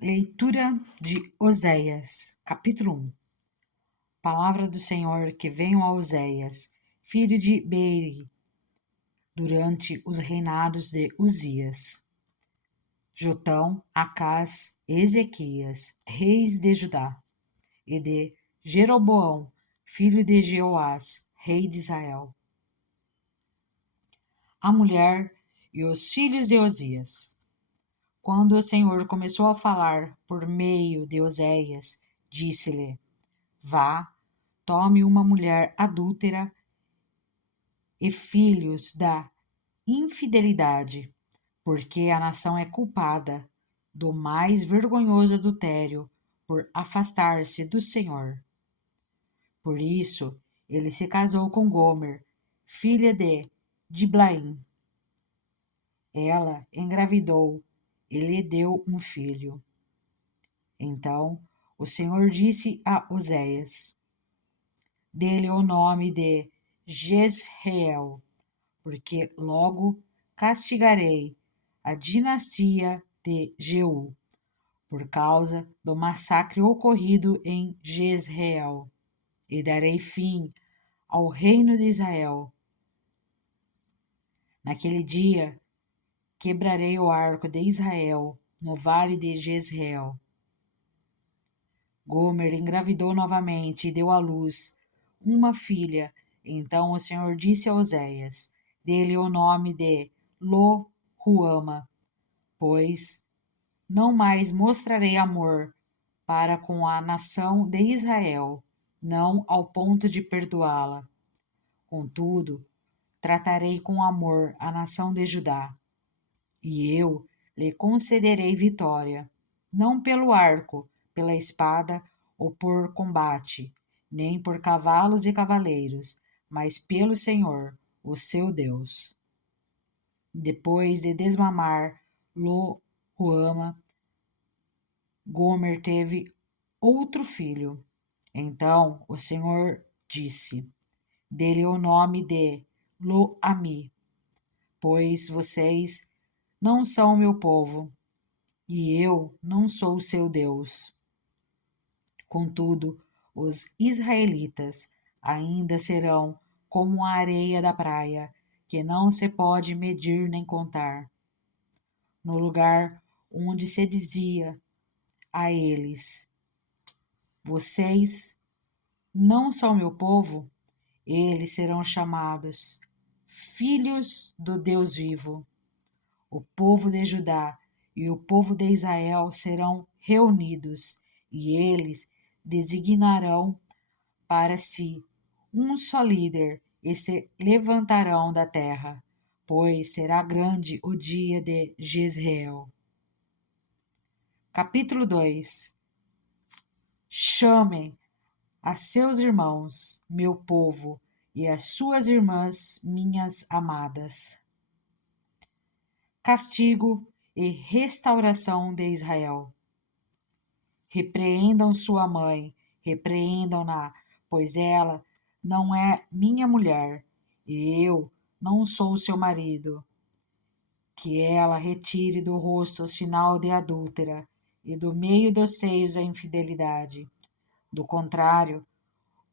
Leitura de Oséias, capítulo 1. Palavra do Senhor que veio a Oséias, filho de Beeri, durante os reinados de Uzias, Jotão, Acás, Ezequias, reis de Judá, e de Jeroboão, filho de Jeoás, rei de Israel. A mulher e os filhos de Osias. Quando o Senhor começou a falar por meio de Oséias, disse-lhe: Vá, tome uma mulher adúltera e filhos da infidelidade, porque a nação é culpada do mais vergonhoso adultério por afastar-se do Senhor. Por isso, ele se casou com Gomer, filha de Diblaim. Ela engravidou e lhe deu um filho. Então, o Senhor disse a Oséias: Dê-lhe o nome de Jezreel, porque logo castigarei a dinastia de Jeú, por causa do massacre ocorrido em Jezreel, e darei fim ao reino de Israel. Naquele dia, quebrarei o arco de Israel no vale de Jezreel. Gomer engravidou novamente e deu à luz uma filha. Então o Senhor disse a Oséias: Dê-lhe o nome de Lo-ruama, pois não mais mostrarei amor para com a nação de Israel, não ao ponto de perdoá-la. Contudo, tratarei com amor a nação de Judá, e eu lhe concederei vitória, não pelo arco, pela espada ou por combate, nem por cavalos e cavaleiros, mas pelo Senhor, o seu Deus. Depois de desmamar Lo-ruama, Gomer teve outro filho. Então o Senhor disse: Dê-lhe o nome de Lo-ami, pois vocês não são meu povo, e eu não sou o seu Deus. Contudo, os israelitas ainda serão como a areia da praia, que não se pode medir nem contar. No lugar onde se dizia a eles: Vocês não são meu povo, eles serão chamados filhos do Deus vivo. O povo de Judá e o povo de Israel serão reunidos, e eles designarão para si um só líder e se levantarão da terra, pois será grande o dia de Jezreel. Capítulo 2. Chamem a seus irmãos, meu povo, e as suas irmãs, minhas amadas. Castigo e restauração de Israel. Repreendam sua mãe, repreendam-na, pois ela não é minha mulher, e eu não sou seu marido. Que ela retire do rosto o sinal de adúltera, e do meio dos seios a infidelidade. Do contrário,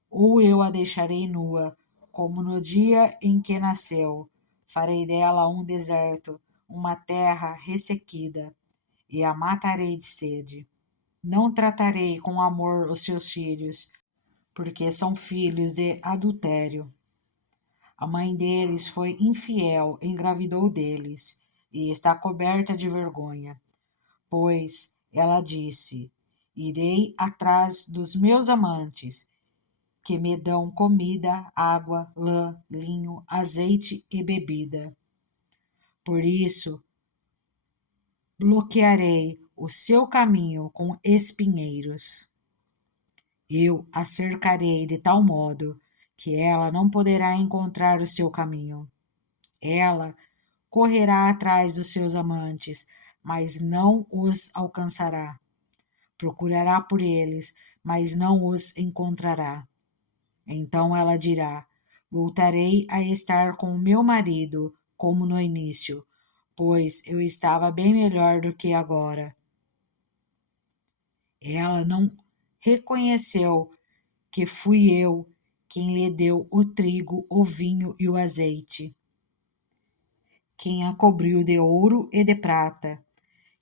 ou eu a deixarei nua, como no dia em que nasceu. Farei dela um deserto, uma terra ressequida, e a matarei de sede. Não tratarei com amor os seus filhos, porque são filhos de adultério. A mãe deles foi infiel, engravidou deles, e está coberta de vergonha, pois ela disse: Irei atrás dos meus amantes, que me dão comida, água, lã, linho, azeite e bebida. Por isso, bloquearei o seu caminho com espinheiros. Eu a cercarei de tal modo que ela não poderá encontrar o seu caminho. Ela correrá atrás dos seus amantes, mas não os alcançará. Procurará por eles, mas não os encontrará. Então ela dirá: Voltarei a estar com o meu marido, como no início, pois eu estava bem melhor do que agora. Ela não reconheceu que fui eu quem lhe deu o trigo, o vinho e o azeite, quem a cobriu de ouro e de prata,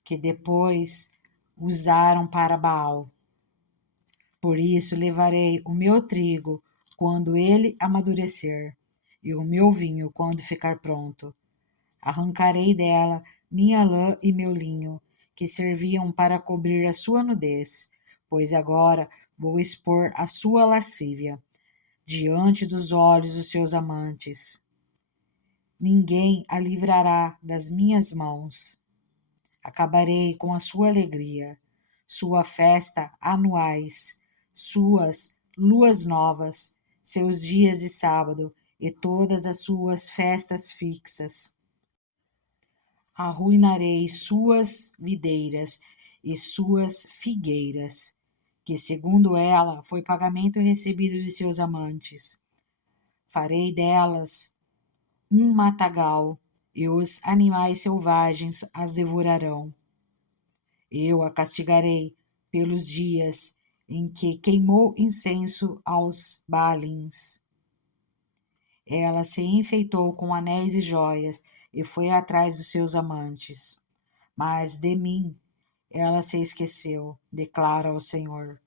que depois usaram para Baal. Por isso levarei o meu trigo quando ele amadurecer, e o meu vinho quando ficar pronto. Arrancarei dela minha lã e meu linho, que serviam para cobrir a sua nudez, pois agora vou expor a sua lascívia diante dos olhos dos seus amantes. Ninguém a livrará das minhas mãos. Acabarei com a sua alegria, sua festa anuais, suas luas novas, seus dias de sábado e todas as suas festas fixas. Arruinarei suas videiras e suas figueiras, que, segundo ela, foi pagamento recebido de seus amantes. Farei delas um matagal, e os animais selvagens as devorarão. Eu a castigarei pelos dias em que queimou incenso aos Baalins. Ela se enfeitou com anéis e joias e foi atrás dos seus amantes. Mas de mim ela se esqueceu, declara o Senhor.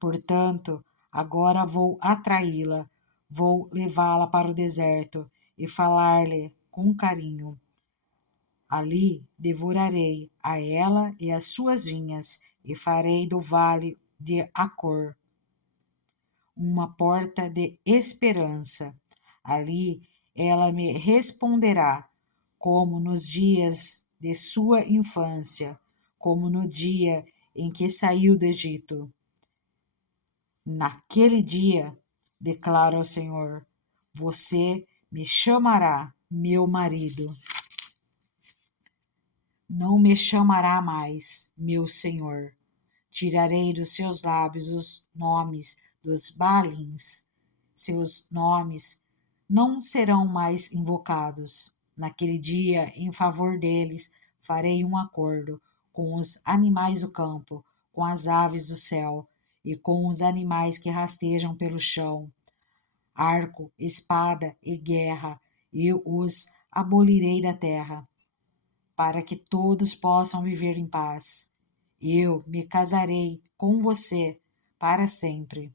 Portanto, agora vou atraí-la, vou levá-la para o deserto e falar-lhe com carinho. Ali devorarei a ela e as suas vinhas, e farei do vale de Acor uma porta de esperança. Ali ela me responderá, como nos dias de sua infância, como no dia em que saiu do Egito. Naquele dia, declara o Senhor, você me chamará meu marido. Não me chamará mais meu Senhor. Tirarei dos seus lábios os nomes dos Baalins. Seus nomes não serão mais invocados. Naquele dia, em favor deles, farei um acordo com os animais do campo, com as aves do céu e com os animais que rastejam pelo chão. Arco, espada e guerra, eu os abolirei da terra, para que todos possam viver em paz. Eu me casarei com você para sempre.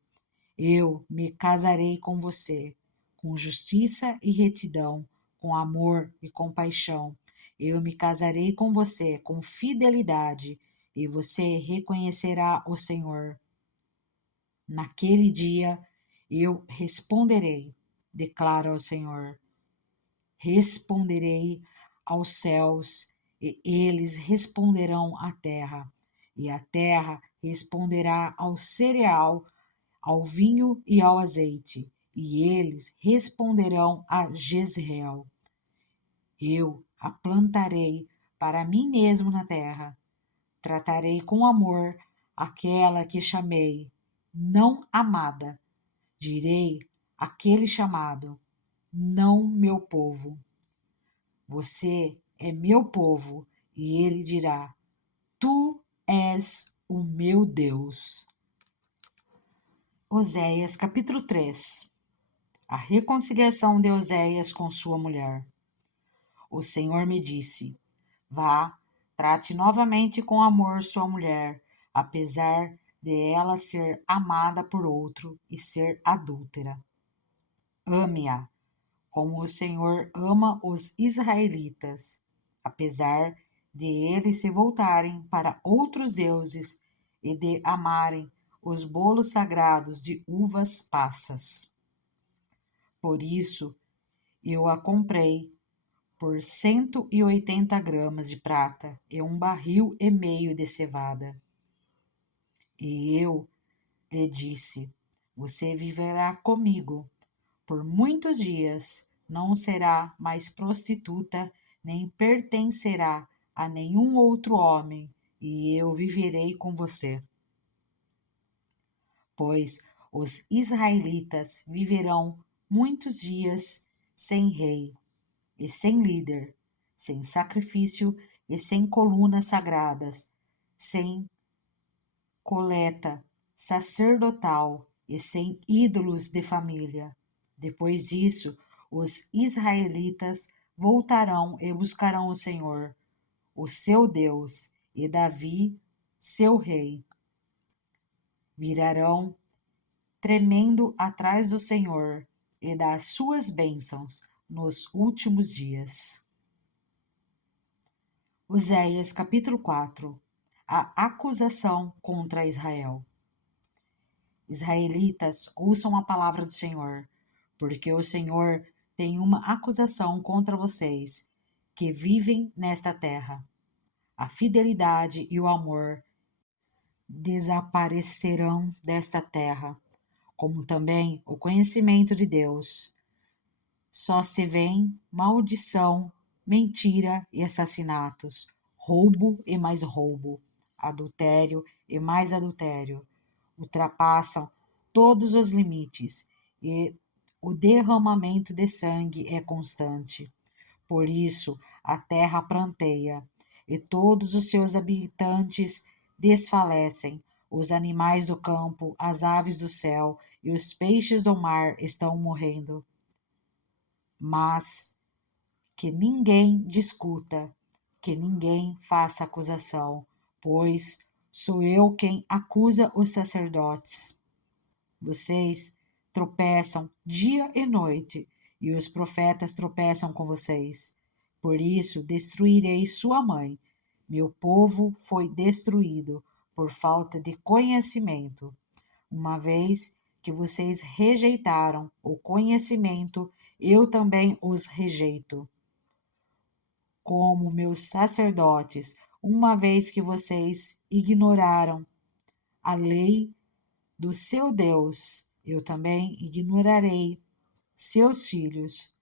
Eu me casarei com você, com justiça e retidão, com amor e compaixão. Eu me casarei com você com fidelidade, e você reconhecerá o Senhor. Naquele dia eu responderei, declara o Senhor. Responderei aos céus, e eles responderão à terra, e a terra responderá ao cereal, ao vinho e ao azeite, e eles responderão a Jezreel. Eu a plantarei para mim mesmo na terra. Tratarei com amor aquela que chamei, não amada. Direi àquele chamado, não meu povo. Você é meu povo, e ele dirá: Tu és o meu Deus. Oséias capítulo 3. A reconciliação de Oséias com sua mulher. O Senhor me disse: Vá, trate novamente com amor sua mulher, apesar de ela ser amada por outro e ser adúltera. Ame-a, como o Senhor ama os israelitas, apesar de eles se voltarem para outros deuses e de amarem os bolos sagrados de uvas passas. Por isso, eu a comprei por 180 gramas de prata e um barril e meio de cevada. E eu lhe disse: Você viverá comigo por muitos dias, não será mais prostituta, nem pertencerá a nenhum outro homem, e eu viverei com você. Pois os israelitas viverão muitos dias sem rei e sem líder, sem sacrifício e sem colunas sagradas, sem coleta sacerdotal e sem ídolos de família. Depois disso, os israelitas voltarão e buscarão o Senhor, o seu Deus, e Davi, seu rei. Virarão tremendo atrás do Senhor e das suas bênçãos nos últimos dias. Oséias capítulo 4. A acusação contra Israel. Israelitas, ouçam a palavra do Senhor, porque o Senhor tem uma acusação contra vocês, que vivem nesta terra. A fidelidade e o amor desaparecerão desta terra, como também o conhecimento de Deus. Só se vêem maldição, mentira e assassinatos, roubo e mais roubo, adultério e mais adultério. Ultrapassam todos os limites e o derramamento de sangue é constante. Por isso a terra pranteia e todos os seus habitantes desfalecem. Os animais do campo, as aves do céu e os peixes do mar estão morrendo. Mas que ninguém discuta, que ninguém faça acusação, pois sou eu quem acusa os sacerdotes. Vocês tropeçam dia e noite, e os profetas tropeçam com vocês. Por isso destruirei sua mãe. Meu povo foi destruído por falta de conhecimento. Uma vez que vocês rejeitaram o conhecimento, eu também os rejeito. Como meus sacerdotes, uma vez que vocês ignoraram a lei do seu Deus, eu também ignorarei seus filhos.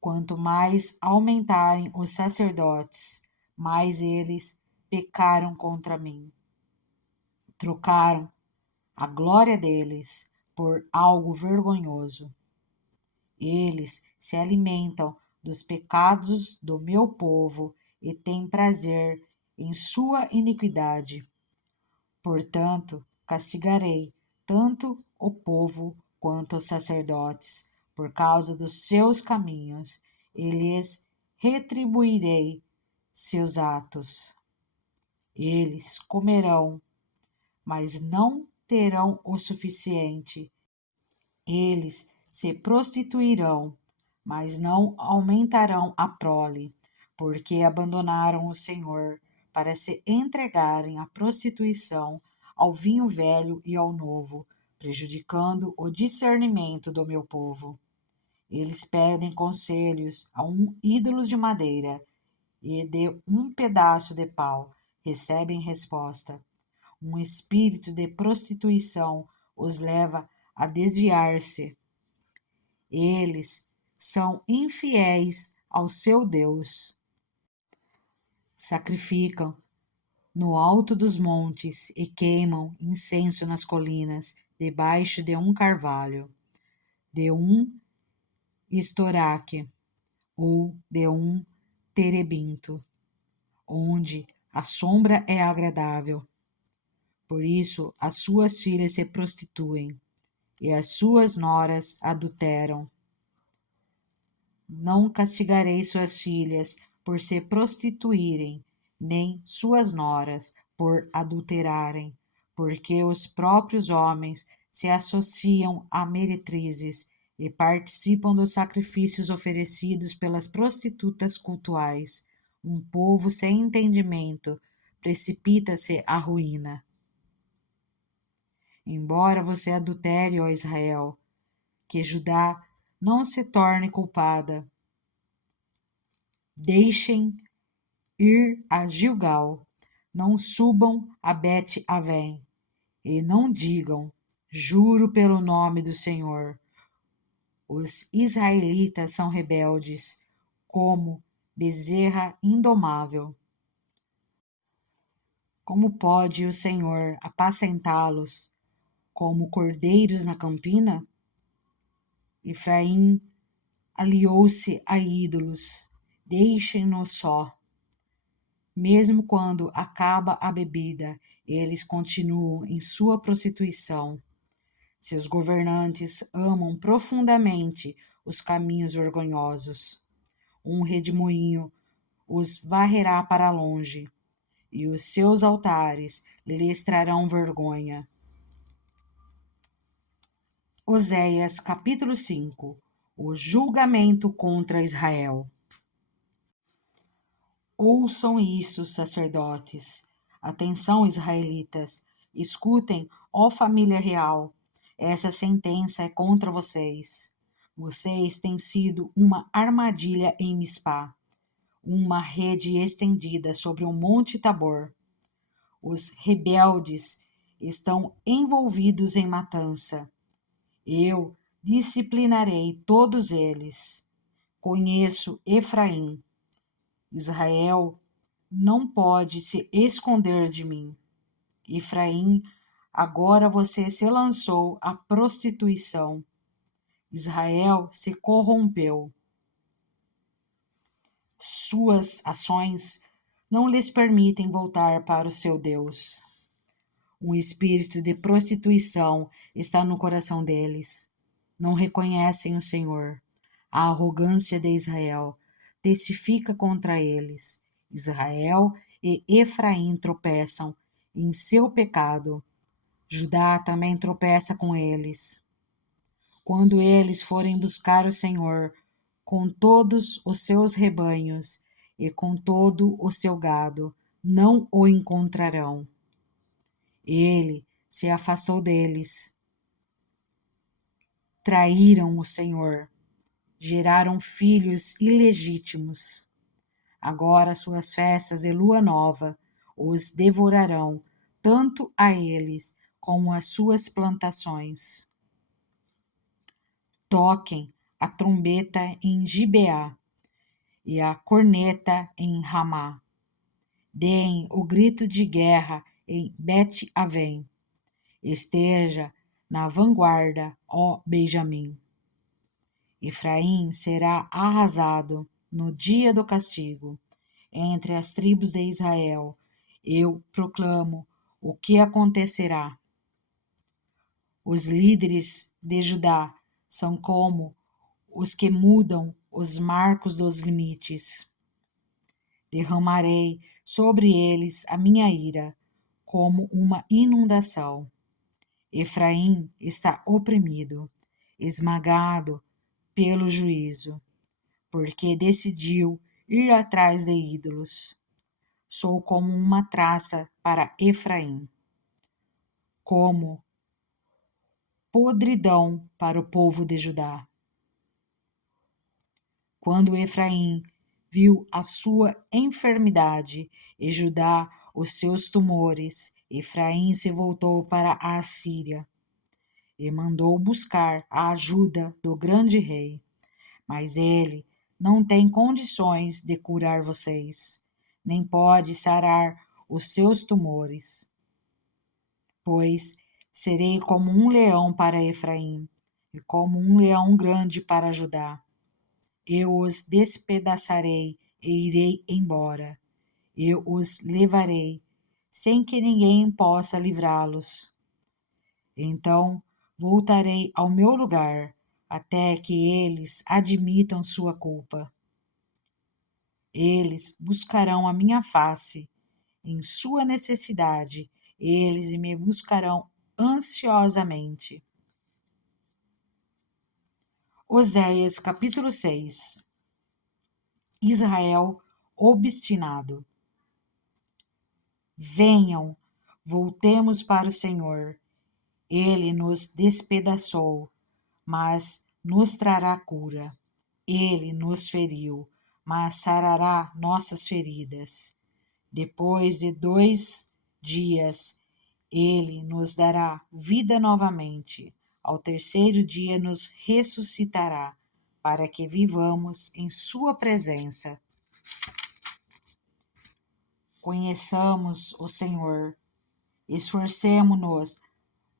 Quanto mais aumentarem os sacerdotes, mais eles pecaram contra mim. Trocaram a glória deles por algo vergonhoso. Eles se alimentam dos pecados do meu povo e têm prazer em sua iniquidade. Portanto, castigarei tanto o povo quanto os sacerdotes, por causa dos seus caminhos, e lhes retribuirei seus atos. Eles comerão, mas não terão o suficiente. Eles se prostituirão, mas não aumentarão a prole, porque abandonaram o Senhor para se entregarem à prostituição, ao vinho velho e ao novo, prejudicando o discernimento do meu povo. Eles pedem conselhos a um ídolo de madeira e de um pedaço de pau recebem resposta. Um espírito de prostituição os leva a desviar-se. Eles são infiéis ao seu Deus. Sacrificam no alto dos montes e queimam incenso nas colinas, debaixo de um carvalho, de um estoraque ou de um terebinto, onde a sombra é agradável. Por isso as suas filhas se prostituem e as suas noras adulteram. Não castigarei suas filhas por se prostituírem, nem suas noras por adulterarem, porque os próprios homens se associam a meretrizes e participam dos sacrifícios oferecidos pelas prostitutas cultuais. Um povo sem entendimento precipita-se à ruína. Embora você adultere, ó Israel, que Judá não se torne culpada. Deixem ir a Gilgal, não subam a Bet-Avém, e não digam, juro pelo nome do Senhor. Os israelitas são rebeldes, como bezerra indomável. Como pode o Senhor apacentá-los como cordeiros na campina? Efraim aliou-se a ídolos, deixem-no só. Mesmo quando acaba a bebida, eles continuam em sua prostituição. Seus governantes amam profundamente os caminhos vergonhosos. Um redemoinho os varrerá para longe, e os seus altares lhes trarão vergonha. Oséias capítulo 5. O julgamento contra Israel. Ouçam isso, sacerdotes. Atenção, israelitas. Escutem, ó família real. Essa sentença é contra vocês. Vocês têm sido uma armadilha em Mispá, uma rede estendida sobre o Monte Tabor. Os rebeldes estão envolvidos em matança. Eu disciplinarei todos eles. Conheço Efraim. Israel não pode se esconder de mim. Efraim, agora você se lançou à prostituição. Israel se corrompeu. Suas ações não lhes permitem voltar para o seu Deus. Um espírito de prostituição está no coração deles. Não reconhecem o Senhor. A arrogância de Israel testifica contra eles. Israel e Efraim tropeçam em seu pecado. Judá também tropeça com eles. Quando eles forem buscar o Senhor com todos os seus rebanhos e com todo o seu gado, não o encontrarão. Ele se afastou deles. Traíram o Senhor, geraram filhos ilegítimos. Agora suas festas de lua nova os devorarão, tanto a eles como as suas plantações. Toquem a trombeta em Gibeá e a corneta em Ramá. Deem o grito de guerra em Bet-Avém. Esteja na vanguarda, ó Benjamim. Efraim será arrasado no dia do castigo. Entre as tribos de Israel, eu proclamo o que acontecerá. Os líderes de Judá são como os que mudam os marcos dos limites. Derramarei sobre eles a minha ira, como uma inundação. Efraim está oprimido, esmagado pelo juízo, porque decidiu ir atrás de ídolos. Sou como uma traça para Efraim, como podridão para o povo de Judá. Quando Efraim viu a sua enfermidade e Judá os seus tumores, Efraim se voltou para a Assíria e mandou buscar a ajuda do grande rei. Mas ele não tem condições de curar vocês, nem pode sarar os seus tumores. Pois serei como um leão para Efraim e como um leão grande para Judá. Eu os despedaçarei e irei embora. Eu os levarei, sem que ninguém possa livrá-los. Então voltarei ao meu lugar, até que eles admitam sua culpa. Eles buscarão a minha face. Em sua necessidade, eles me buscarão ansiosamente. Oséias capítulo 6. Israel obstinado. Venham, voltemos para o Senhor. Ele nos despedaçou, mas nos trará cura. Ele nos feriu, mas sarará nossas feridas. Depois de 2 dias, ele nos dará vida novamente. Ao terceiro dia nos ressuscitará, para que vivamos em sua presença. Conheçamos o Senhor, esforcemo-nos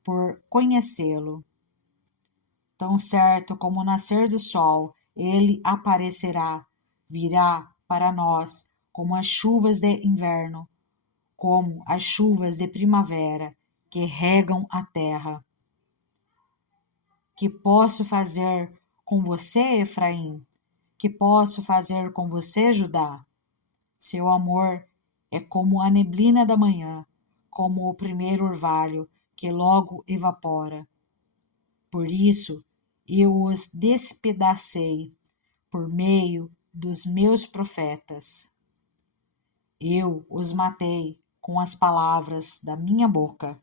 por conhecê-lo. Tão certo como o nascer do sol, ele aparecerá, virá para nós como as chuvas de inverno, como as chuvas de primavera que regam a terra. Que posso fazer com você, Efraim? Que posso fazer com você, Judá? Seu amor é como a neblina da manhã, como o primeiro orvalho que logo evapora. Por isso eu os despedacei por meio dos meus profetas. Eu os matei com as palavras da minha boca.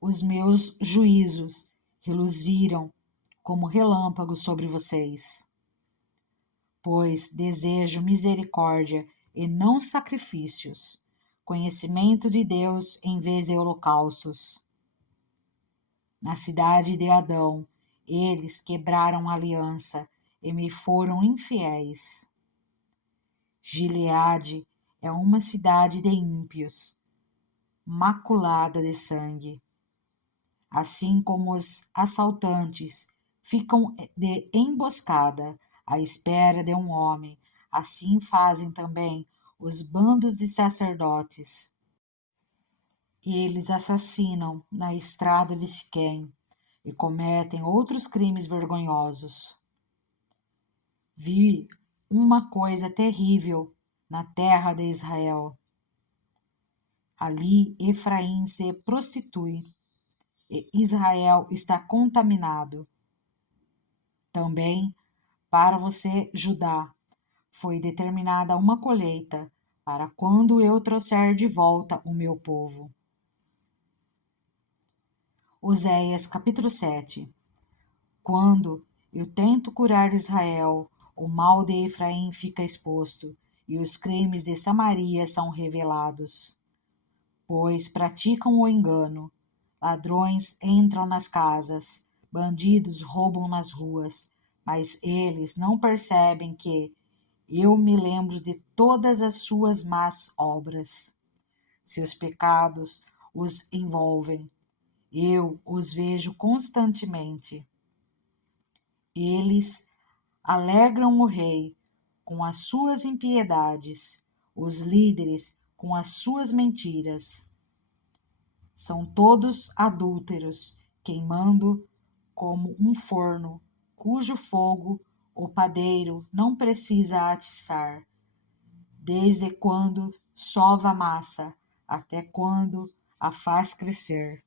Os meus juízos reluziram como relâmpagos sobre vocês, pois desejo misericórdia e não sacrifícios, conhecimento de Deus em vez de holocaustos. Na cidade de Adão, eles quebraram a aliança e me foram infiéis. Gileade é uma cidade de ímpios, maculada de sangue. Assim como os assaltantes ficam de emboscada à espera de um homem, assim fazem também os bandos de sacerdotes. Eles assassinam na estrada de Siquém e cometem outros crimes vergonhosos. Vi uma coisa terrível na terra de Israel. Ali Efraim se prostitui e Israel está contaminado. Também para você, Judá, foi determinada uma colheita para quando eu trouxer de volta o meu povo. Oséias capítulo 7. Quando eu tento curar Israel, o mal de Efraim fica exposto e os crimes de Samaria são revelados. Pois praticam o engano, ladrões entram nas casas, bandidos roubam nas ruas, mas eles não percebem que eu me lembro de todas as suas más obras. Seus pecados os envolvem. Eu os vejo constantemente. Eles alegram o rei com as suas impiedades, os líderes com as suas mentiras. São todos adúlteros, queimando como um forno, cujo fogo o padeiro não precisa atiçar. Desde quando sova a massa, até quando a faz crescer.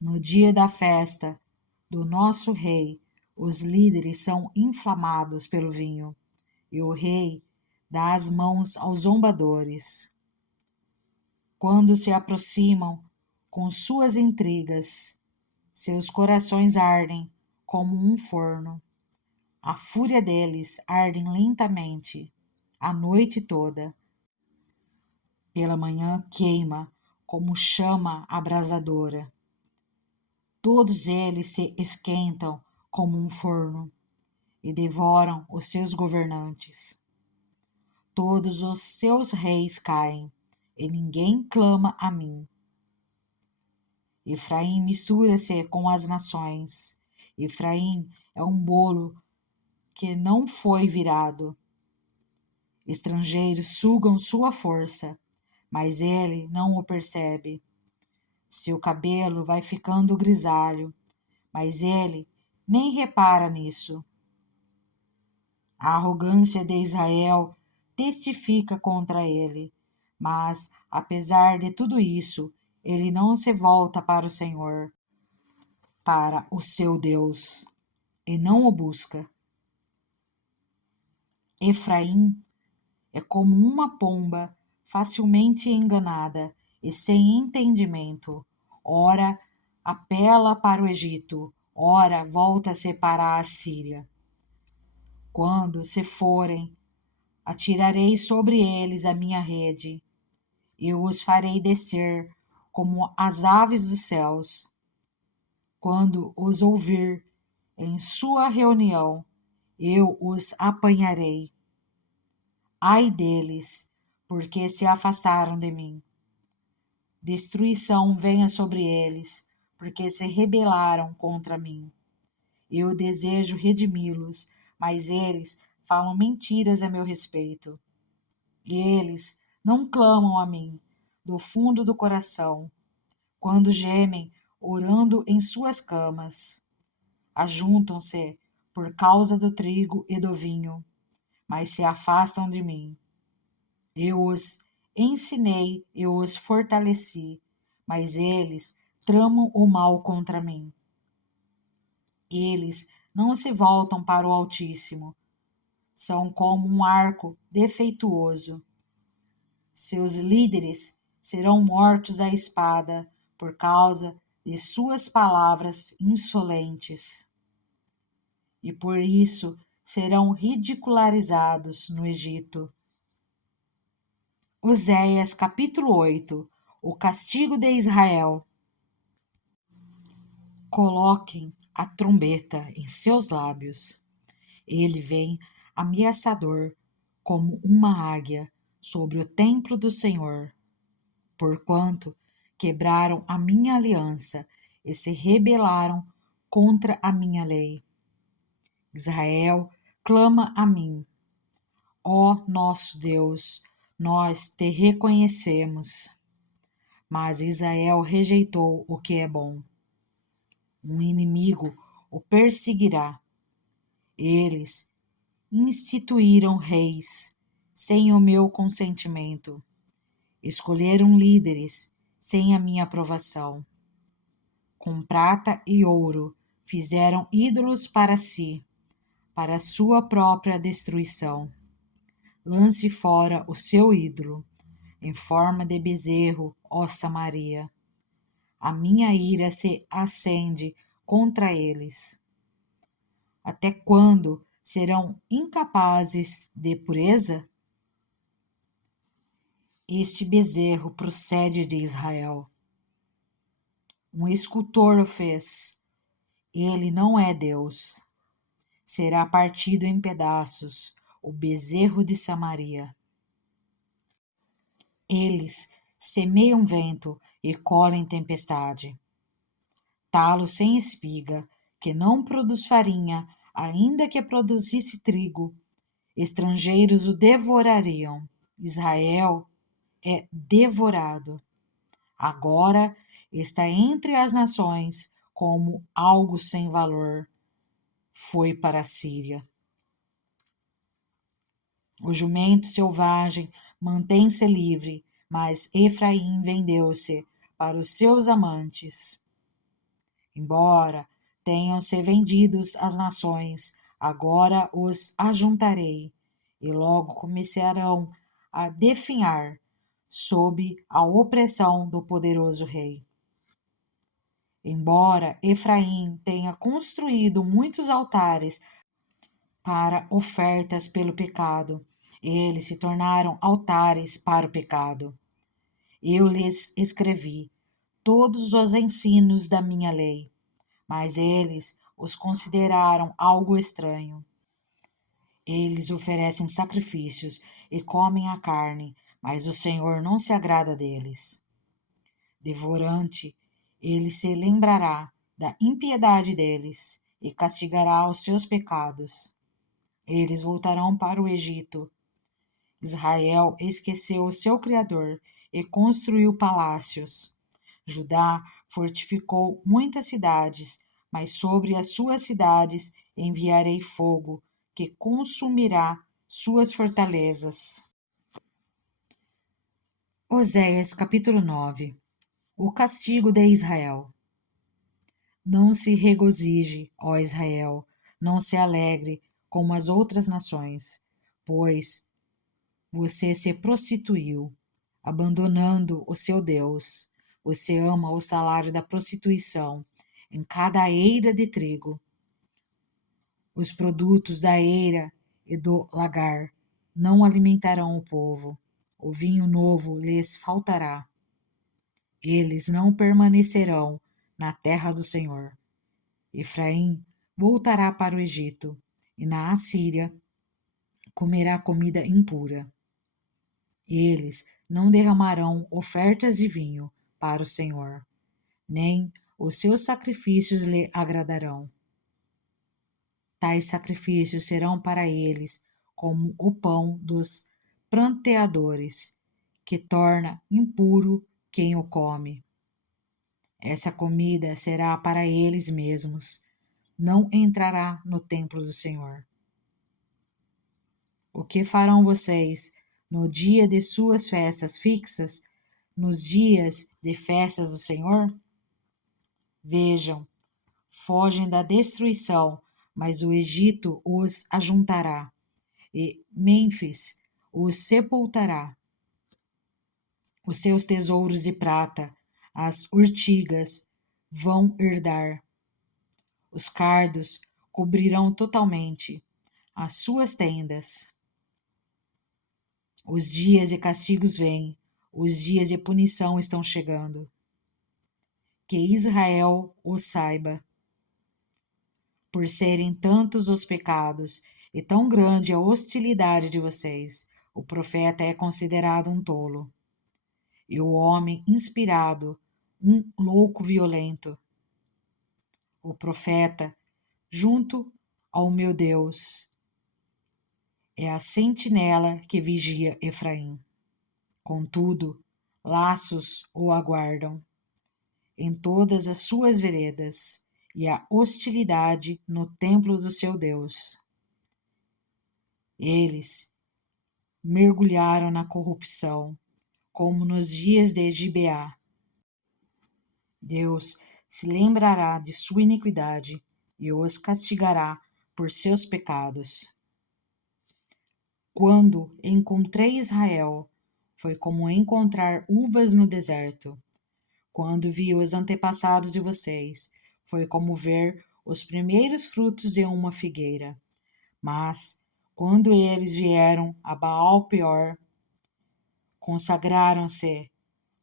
No dia da festa do nosso rei, os líderes são inflamados pelo vinho, e o rei dá as mãos aos zombadores. Quando se aproximam com suas intrigas, seus corações ardem como um forno. A fúria deles arde lentamente, a noite toda. Pela manhã queima como chama abrasadora. Todos eles se esquentam como um forno e devoram os seus governantes. Todos os seus reis caem e ninguém clama a mim. Efraim mistura-se com as nações. Efraim é um bolo que não foi virado. Estrangeiros sugam sua força, mas ele não o percebe. Seu cabelo vai ficando grisalho, mas ele nem repara nisso. A arrogância de Israel testifica contra ele, mas, apesar de tudo isso, ele não se volta para o Senhor, para o seu Deus, e não o busca. Efraim é como uma pomba facilmente enganada e sem entendimento. Ora apela para o Egito, ora volta-se para a Assíria. Quando se forem, atirarei sobre eles a minha rede. Eu os farei descer como as aves dos céus. Quando os ouvir em sua reunião, eu os apanharei. Ai deles, porque se afastaram de mim. Destruição venha sobre eles, porque se rebelaram contra mim. Eu desejo redimi-los, mas eles falam mentiras a meu respeito. Eles não clamam a mim do fundo do coração, quando gemem, orando em suas camas. Ajuntam-se por causa do trigo e do vinho, mas se afastam de mim. Eu os ensinei, eu os fortaleci, mas eles tramam o mal contra mim. Eles não se voltam para o Altíssimo, são como um arco defeituoso. Seus líderes serão mortos à espada por causa de suas palavras insolentes. E por isso serão ridicularizados no Egito. Oséias capítulo 8. O castigo de Israel. Coloquem a trombeta em seus lábios. Ele vem ameaçador como uma águia sobre o templo do Senhor, porquanto quebraram a minha aliança e se rebelaram contra a minha lei. Israel clama a mim: ó nosso Deus, nós te reconhecemos. Mas Israel rejeitou o que é bom. Um inimigo o perseguirá. Eles instituíram reis sem o meu consentimento. Escolheram líderes sem a minha aprovação. Com prata e ouro fizeram ídolos para si, para sua própria destruição. Lance fora o seu ídolo, em forma de bezerro, ó Samaria. A minha ira se acende contra eles. Até quando serão incapazes de pureza? Este bezerro procede de Israel. Um escultor o fez. Ele não é Deus. Será partido em pedaços o bezerro de Samaria. Eles semeiam vento e colhem tempestade. Talo sem espiga, que não produz farinha, ainda que produzisse trigo. Estrangeiros o devorariam. Israel é devorado. Agora está entre as nações como algo sem valor. Foi para a Síria. O jumento selvagem mantém-se livre, mas Efraim vendeu-se para os seus amantes. Embora tenham-se vendidos as nações, agora os ajuntarei, e logo começarão a definhar sob a opressão do poderoso rei. Embora Efraim tenha construído muitos altares para ofertas pelo pecado, eles se tornaram altares para o pecado. Eu lhes escrevi todos os ensinos da minha lei, mas eles os consideraram algo estranho. Eles oferecem sacrifícios e comem a carne, mas o Senhor não se agrada deles. Devorante, ele se lembrará da impiedade deles e castigará os seus pecados. Eles voltarão para o Egito. Israel esqueceu o seu Criador e construiu palácios. Judá fortificou muitas cidades, mas sobre as suas cidades enviarei fogo, que consumirá suas fortalezas. Oséias capítulo 9. O castigo de Israel. Não se regozije, ó Israel, não se alegre como as outras nações, pois você se prostituiu, abandonando o seu Deus. Você ama o salário da prostituição em cada eira de trigo. Os produtos da eira e do lagar não alimentarão o povo. O vinho novo lhes faltará. Eles não permanecerão na terra do Senhor. Efraim voltará para o Egito, e na Assíria comerá comida impura. Eles não derramarão ofertas de vinho para o Senhor, nem os seus sacrifícios lhe agradarão. Tais sacrifícios serão para eles como o pão dos pranteadores, que torna impuro quem o come. Essa comida será para eles mesmos, não entrará no templo do Senhor. O que farão vocês no dia de suas festas fixas, nos dias de festas do Senhor? Vejam, fogem da destruição, mas o Egito os ajuntará, e Mênfis os sepultará. Os seus tesouros de prata, as urtigas, vão herdar. Os cardos cobrirão totalmente as suas tendas. Os dias de castigos vêm, os dias de punição estão chegando. Que Israel o saiba. Por serem tantos os pecados e tão grande a hostilidade de vocês, o profeta é considerado um tolo. E o homem inspirado, um louco violento. O profeta, junto ao meu Deus, é a sentinela que vigia Efraim. Contudo, laços o aguardam em todas as suas veredas e a hostilidade no templo do seu Deus. Eles mergulharam na corrupção, como nos dias de Gibeá. Deus se lembrará de sua iniquidade e os castigará por seus pecados. Quando encontrei Israel, foi como encontrar uvas no deserto. Quando vi os antepassados de vocês, foi como ver os primeiros frutos de uma figueira. Mas, quando eles vieram a Baal-peor, consagraram-se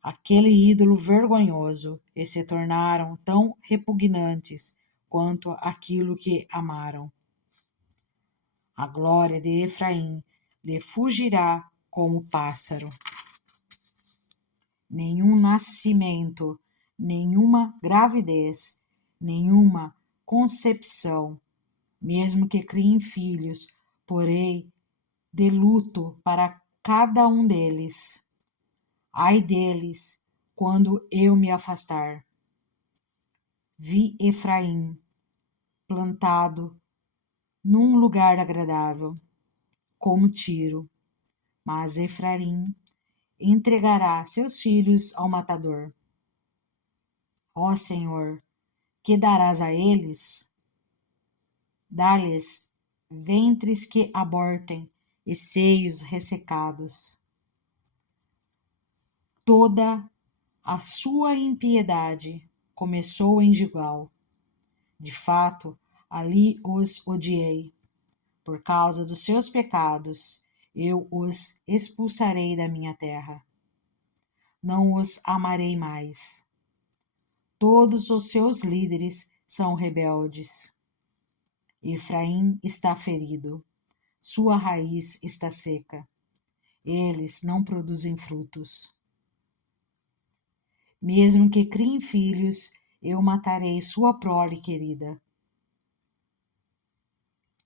àquele ídolo vergonhoso e se tornaram tão repugnantes quanto aquilo que amaram. A glória de Efraim lhe fugirá como pássaro. Nenhum nascimento, nenhuma gravidez, nenhuma concepção, mesmo que criem filhos, porém de luto para cada um deles. Ai deles, quando eu me afastar. Vi Efraim plantado num lugar agradável, como Tiro, mas Efraim entregará seus filhos ao matador. Ó Senhor, que darás a eles? Dá-lhes ventres que abortem e seios ressecados. Toda a sua impiedade começou em Gilgal. De fato, ali os odiei. Por causa dos seus pecados, eu os expulsarei da minha terra. Não os amarei mais. Todos os seus líderes são rebeldes. Efraim está ferido, sua raiz está seca. Eles não produzem frutos. Mesmo que criem filhos, eu matarei sua prole querida.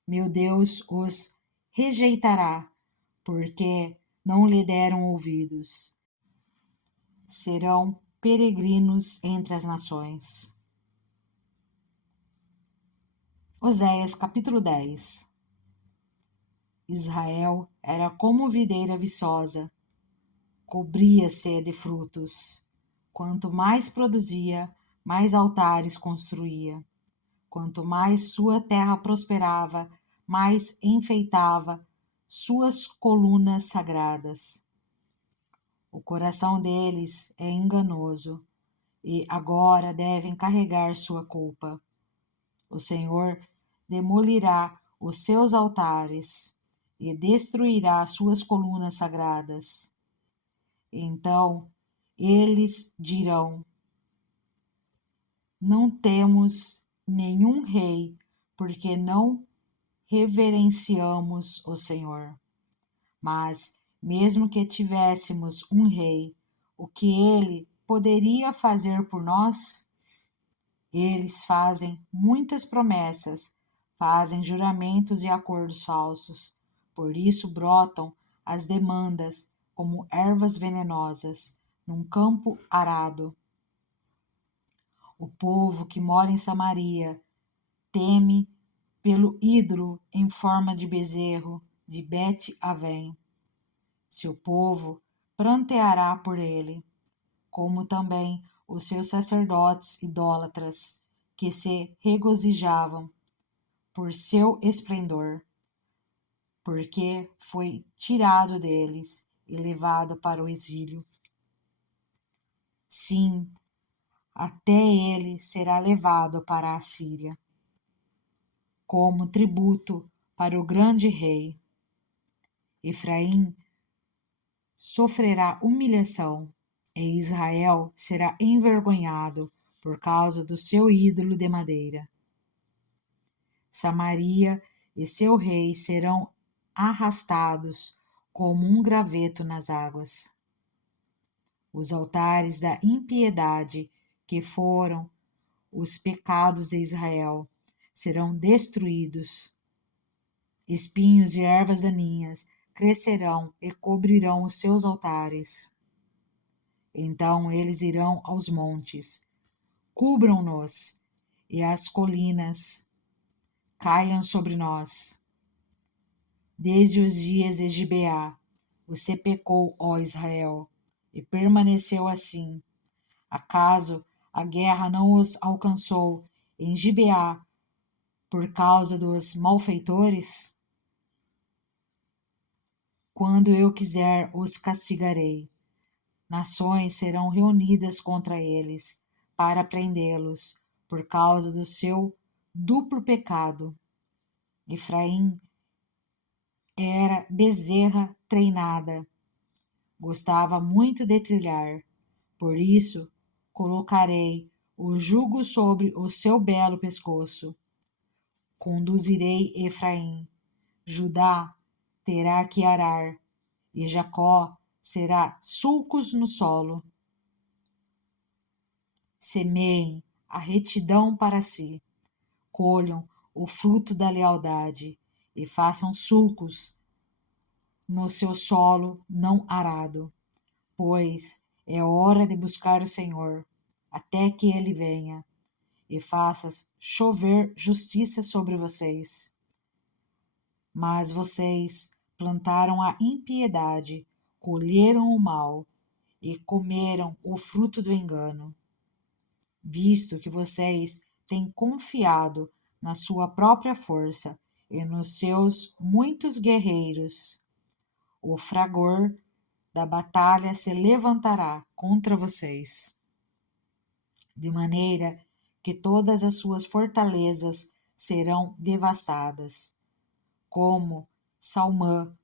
Meu Deus os rejeitará, porque não lhe deram ouvidos. Serão peregrinos entre as nações. Oséias capítulo 10. Israel era como videira viçosa, cobria-se de frutos. Quanto mais produzia, mais altares construía. Quanto mais sua terra prosperava, mais enfeitava suas colunas sagradas. O coração deles é enganoso, e agora devem carregar sua culpa. O Senhor demolirá os seus altares e destruirá suas colunas sagradas. Então eles dirão: não temos nenhum rei, porque não reverenciamos o Senhor. Mas, mesmo que tivéssemos um rei, o que ele poderia fazer por nós? Eles fazem muitas promessas, fazem juramentos e acordos falsos, Por isso brotam as demandas como ervas venenosas num campo arado. O povo que mora em Samaria teme pelo ídolo em forma de bezerro de Bet-Avém. Seu povo pranteará por ele, como também os seus sacerdotes idólatras, que se regozijavam por seu esplendor, porque foi tirado deles e levado para o exílio. Sim, até ele será levado para a Síria, como tributo para o grande rei. Efraim sofrerá humilhação, e Israel será envergonhado por causa do seu ídolo de madeira. Samaria e seu rei serão arrastados como um graveto nas águas. Os altares da impiedade, que foram os pecados de Israel, serão destruídos. Espinhos e ervas daninhas crescerão e cobrirão os seus altares. Então eles irão aos montes, cubram-nos, e as colinas caiam sobre nós. Desde os dias de Gibeá, você pecou, ó Israel, e permaneceu assim. Acaso a guerra não os alcançou em Gibeá por causa dos malfeitores? Quando eu quiser, os castigarei. Nações serão reunidas contra eles para prendê-los por causa do seu duplo pecado. Efraim era bezerra treinada, gostava muito de trilhar, por isso colocarei o jugo sobre o seu belo pescoço. Conduzirei Efraim, Judá terá que arar, e Jacó será sulcos no solo. Semeiem a retidão para si, colham o fruto da lealdade e façam sulcos no seu solo não arado, pois é hora de buscar o Senhor, até que ele venha e faça chover justiça sobre vocês. Mas vocês plantaram a impiedade, colheram o mal e comeram o fruto do engano. Visto que vocês têm confiado na sua própria força e nos seus muitos guerreiros, o fragor da batalha se levantará contra vocês, de maneira que todas as suas fortalezas serão devastadas, como Salmã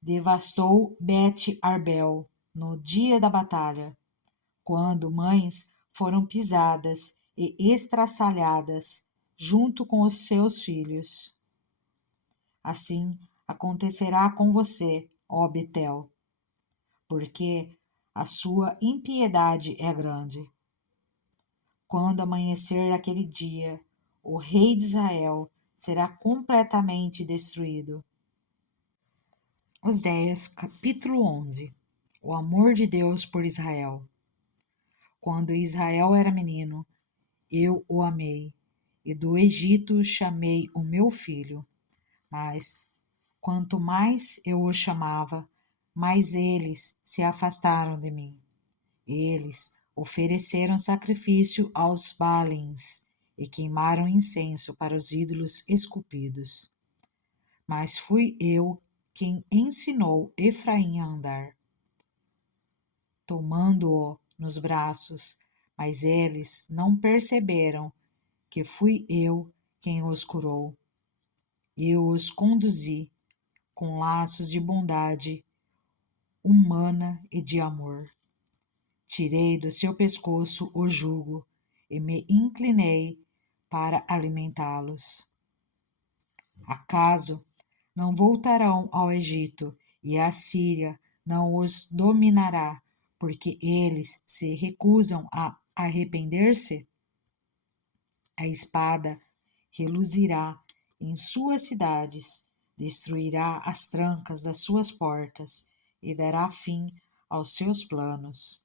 devastou Bet-Arbel no dia da batalha, quando mães foram pisadas e estraçalhadas junto com os seus filhos. Assim acontecerá com você, ó Betel, porque a sua impiedade é grande. Quando amanhecer aquele dia, o rei de Israel será completamente destruído. Oséias, capítulo 11. O amor de Deus por Israel. Quando Israel era menino, eu o amei, e do Egito chamei o meu filho. Mas, quanto mais eu o chamava, mais eles se afastaram de mim. Eles ofereceram sacrifício aos Baalins e queimaram incenso para os ídolos esculpidos. Mas fui eu quem ensinou Efraim a andar, tomando-o nos braços, mas eles não perceberam que fui eu quem os curou. Eu os conduzi com laços de bondade humana e de amor. Tirei do seu pescoço o jugo e me inclinei para alimentá-los. Acaso não voltarão ao Egito e a Síria não os dominará, porque eles se recusam a arrepender-se? A espada reluzirá em suas cidades, destruirá as trancas das suas portas e dará fim aos seus planos.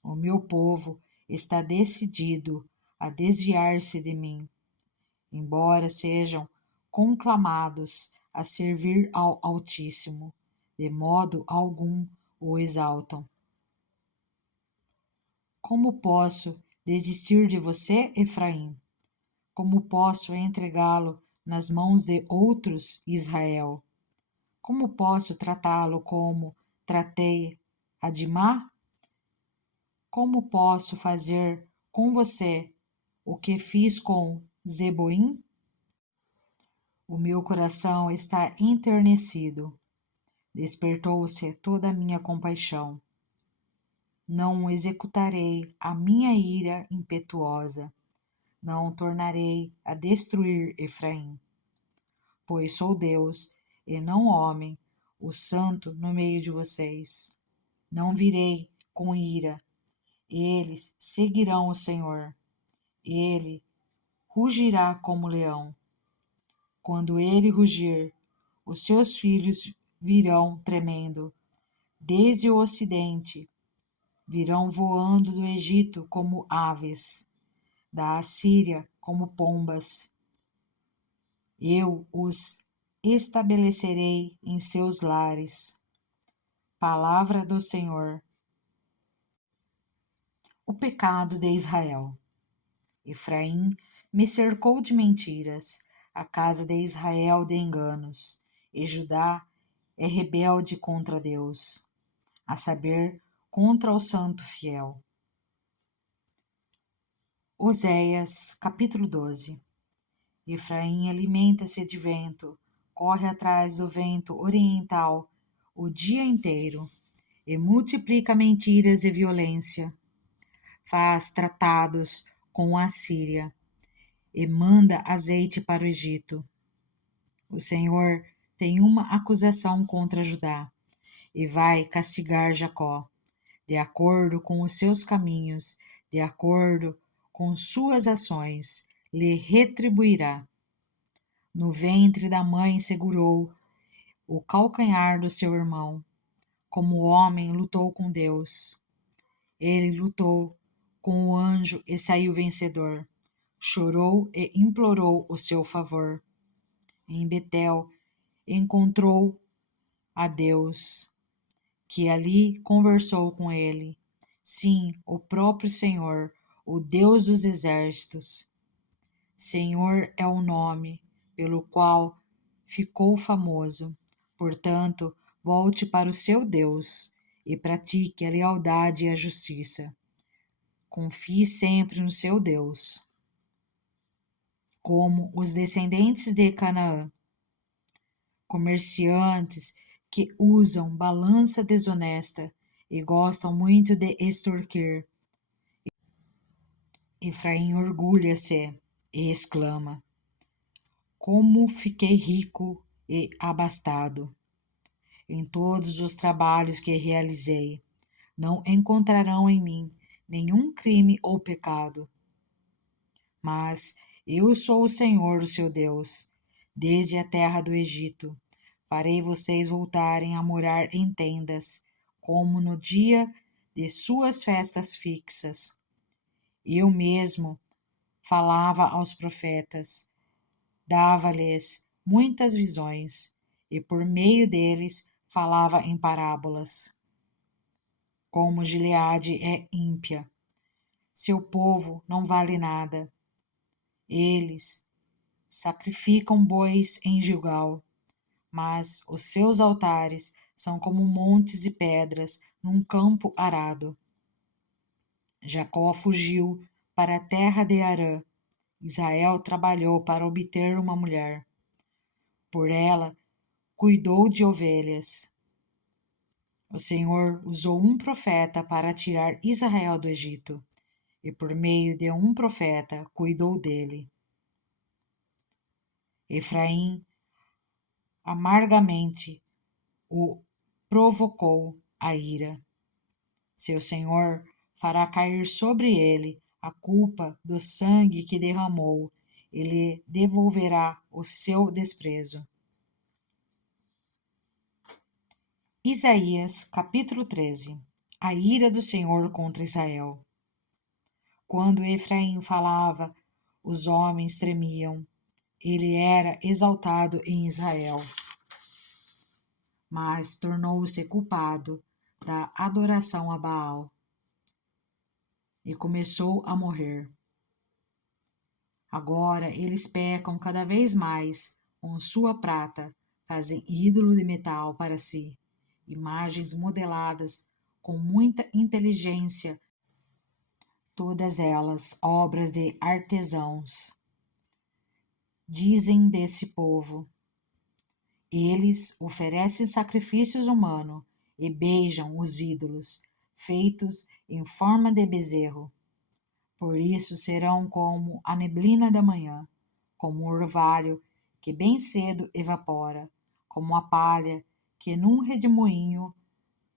O meu povo está decidido a desviar-se de mim, embora sejam conclamados a servir ao Altíssimo, de modo algum o exaltam. Como posso desistir de você, Efraim? Como posso entregá-lo nas mãos de outros, Israel? Como posso tratá-lo como tratei Adimá? Como posso fazer com você o que fiz com Zeboim? O meu coração está enternecido. Despertou-se toda a minha compaixão. Não executarei a minha ira impetuosa. Não tornarei a destruir Efraim. Pois sou Deus e não homem, o santo no meio de vocês. Não virei com ira. Eles seguirão o Senhor. Ele rugirá como leão. Quando ele rugir, os seus filhos virão tremendo. Desde o ocidente, virão voando do Egito como aves, da Assíria como pombas. Eu os estabelecerei em seus lares. Palavra do Senhor. O pecado de Israel. Efraim me cercou de mentiras, a casa de Israel de enganos, e Judá é rebelde contra Deus, a saber, contra o santo fiel. Oséias, capítulo 12. Efraim alimenta-se de vento, corre atrás do vento oriental o dia inteiro, e multiplica mentiras e violência. Faz tratados com a Síria, e manda azeite para o Egito. O Senhor tem uma acusação contra Judá, e vai castigar Jacó, de acordo com os seus caminhos, de acordo com suas ações, lhe retribuirá. No ventre da mãe segurou o calcanhar do seu irmão, como o homem lutou com Deus. Ele lutou com o anjo e saiu vencedor. Chorou e implorou o seu favor. Em Betel encontrou a Deus, que ali conversou com ele. Sim, o próprio Senhor, o Deus dos exércitos. Senhor é o nome pelo qual ficou famoso. Portanto, volte para o seu Deus e pratique a lealdade e a justiça. Confie sempre no seu Deus. Como os descendentes de Canaã, comerciantes que usam balança desonesta e gostam muito de extorquir. Efraim orgulha-se e exclama: como fiquei rico e abastado. Em todos os trabalhos que realizei, não encontrarão em mim nenhum crime ou pecado. Mas eu sou o Senhor, o seu Deus, desde a terra do Egito. Farei vocês voltarem a morar em tendas, como no dia de suas festas fixas. Eu mesmo falava aos profetas, dava-lhes muitas visões, e por meio deles falava em parábolas. Como Gileade é ímpia, seu povo não vale nada. Eles sacrificam bois em Gilgal, mas os seus altares são como montes e pedras num campo arado. Jacó fugiu para a terra de Harã. Israel trabalhou para obter uma mulher. Por ela, cuidou de ovelhas. O Senhor usou um profeta para tirar Israel do Egito, e por meio de um profeta cuidou dele. Efraim amargamente o provocou a ira. Seu Senhor fará cair sobre ele a culpa do sangue que derramou e lhe devolverá o seu desprezo. Isaías, capítulo 13. A ira do Senhor contra Israel. Quando Efraim falava, os homens tremiam. Ele era exaltado em Israel, mas tornou-se culpado da adoração a Baal e começou a morrer. Agora eles pecam cada vez mais com sua prata, fazem ídolo de metal para si, imagens modeladas com muita inteligência, todas elas obras de artesãos. Dizem desse povo: eles oferecem sacrifícios humanos e beijam os ídolos, feitos em forma de bezerro. Por isso serão como a neblina da manhã, como o orvalho que bem cedo evapora, como a palha que num redemoinho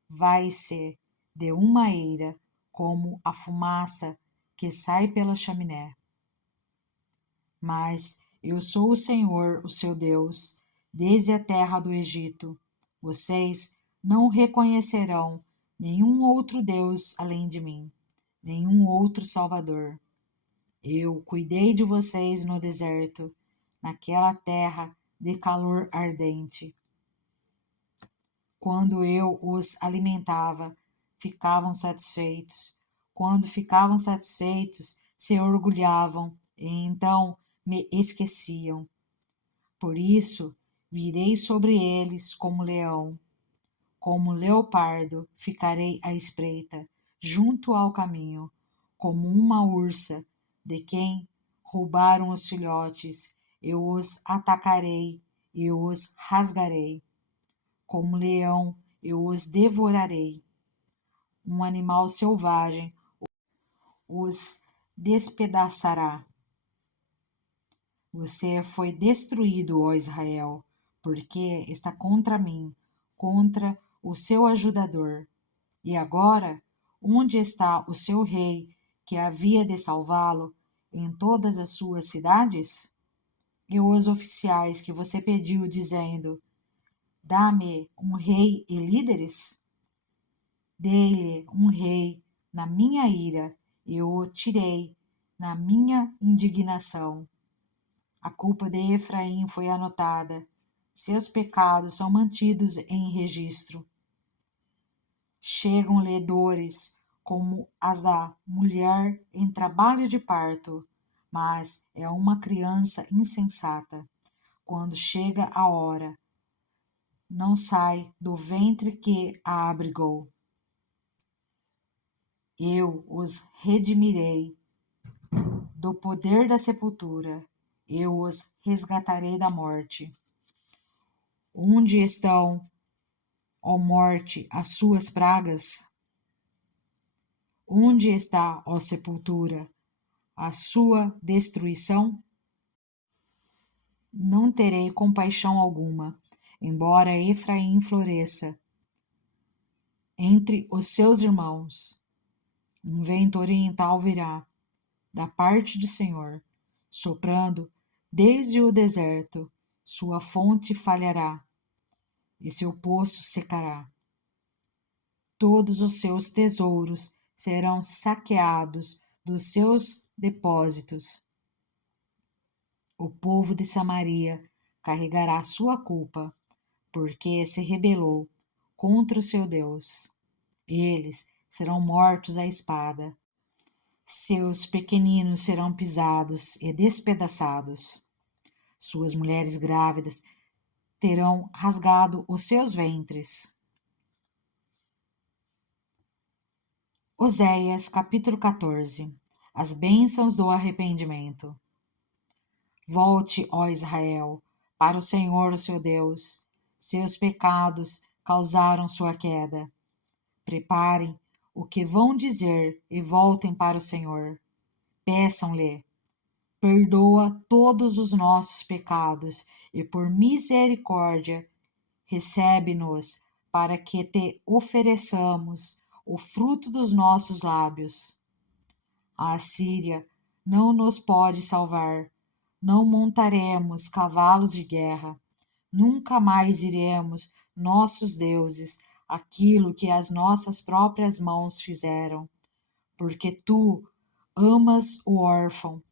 vai-se de uma eira, como a fumaça que sai pela chaminé. Mas eu sou o Senhor, o seu Deus, desde a terra do Egito. Vocês não reconhecerão nenhum outro Deus além de mim, nenhum outro Salvador. Eu cuidei de vocês no deserto, naquela terra de calor ardente. Quando eu os alimentava, ficavam satisfeitos. Quando ficavam satisfeitos, se orgulhavam e então me esqueciam. Por isso, virei sobre eles como leão, como leopardo, ficarei à espreita, junto ao caminho, como uma ursa, de quem roubaram os filhotes, eu os atacarei e os rasgarei. Como leão, eu os devorarei. Um animal selvagem os despedaçará. Você foi destruído, ó Israel, porque está contra mim, contra o seu ajudador. E agora, onde está o seu rei que havia de salvá-lo em todas as suas cidades? E os oficiais que você pediu, dizendo: dá-me um rei e líderes? Dei-lhe um rei na minha ira, e o tirei na minha indignação. A culpa de Efraim foi anotada, seus pecados são mantidos em registro. Chegam-lhe dores como as da mulher em trabalho de parto, mas é uma criança insensata. Quando chega a hora, não sai do ventre que a abrigou. Eu os redimirei do poder da sepultura, eu os resgatarei da morte. Onde estão, ó morte, as suas pragas? Onde está, ó sepultura, a sua destruição? Não terei compaixão alguma, embora Efraim floresça entre os seus irmãos. Um vento oriental virá, da parte do Senhor, soprando desde o deserto, sua fonte falhará e seu poço secará. Todos os seus tesouros serão saqueados dos seus depósitos. O povo de Samaria carregará sua culpa, porque se rebelou contra o seu Deus. Eles serão mortos à espada. Seus pequeninos serão pisados e despedaçados. Suas mulheres grávidas terão rasgado os seus ventres. Oséias, capítulo 14. As bênçãos do arrependimento. Volte, ó Israel, para o Senhor, o seu Deus. Seus pecados causaram sua queda. Preparem o que vão dizer e voltem para o Senhor. Peçam-lhe: perdoa todos os nossos pecados e, por misericórdia, recebe-nos para que te ofereçamos o fruto dos nossos lábios. A Assíria não nos pode salvar, não montaremos cavalos de guerra, nunca mais diremos nossos deuses aquilo que as nossas próprias mãos fizeram, porque tu amas o órfão.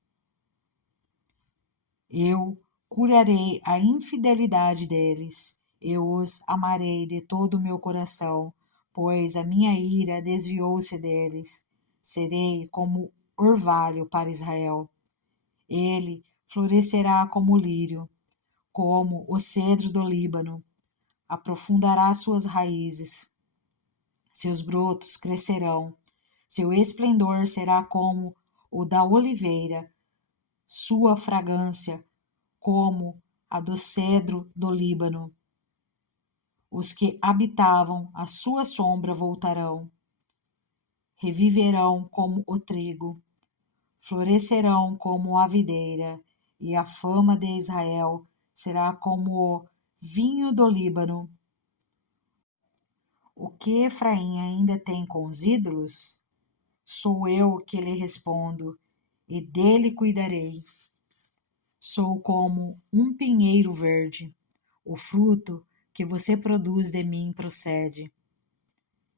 Eu curarei a infidelidade deles, eu os amarei de todo o meu coração, pois a minha ira desviou-se deles. Serei como orvalho para Israel. Ele florescerá como o lírio, como o cedro do Líbano, aprofundará suas raízes. Seus brotos crescerão, seu esplendor será como o da oliveira, sua fragrância como a do cedro do Líbano. Os que habitavam a sua sombra voltarão, reviverão como o trigo, florescerão como a videira, e a fama de Israel será como o vinho do Líbano. O que Efraim ainda tem com os ídolos? Sou eu que lhe respondo, e dele cuidarei. Sou como um pinheiro verde, o fruto que você produz de mim procede.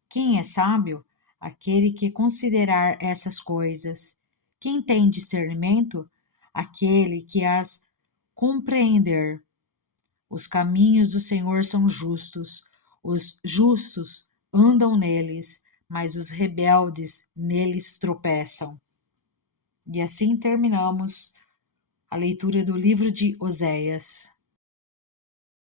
Quem é sábio? Aquele que considerar essas coisas. Quem tem discernimento? Aquele que as compreender. Os caminhos do Senhor são justos, os justos andam neles, mas os rebeldes neles tropeçam. E assim terminamos a leitura do livro de Oséias.